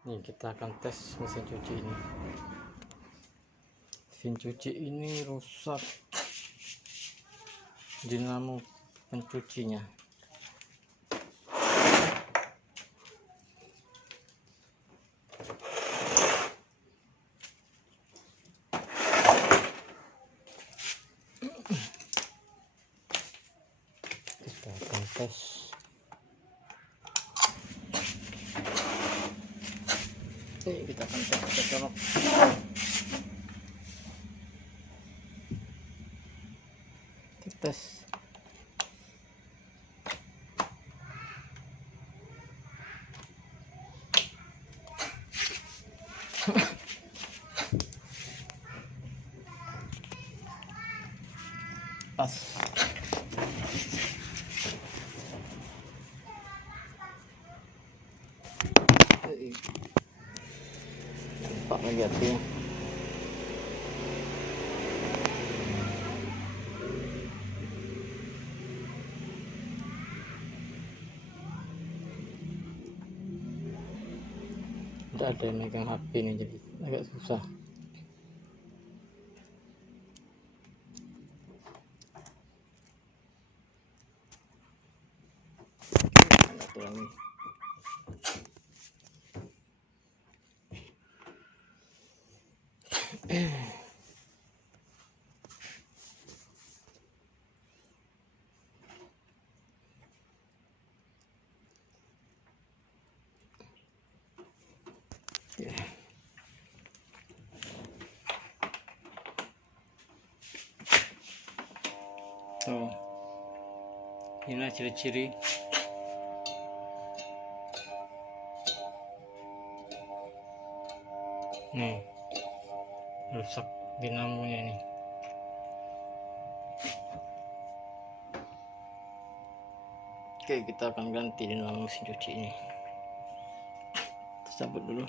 Nih kita akan tes mesin cuci ini. Mesin cuci ini rusak dinamo pencucinya. Kita akan tes. Kita akan tes, kita colok. Kita tes. Pas. Nampak lagi apinya. Tidak ada yang megang HP ini, jadi agak susah. Satu lagi. Tuh, inilah ciri-ciri nih rusak dinamonya ini. Oke, kita akan ganti dinamo mesin cuci ini. Kita cabut dulu.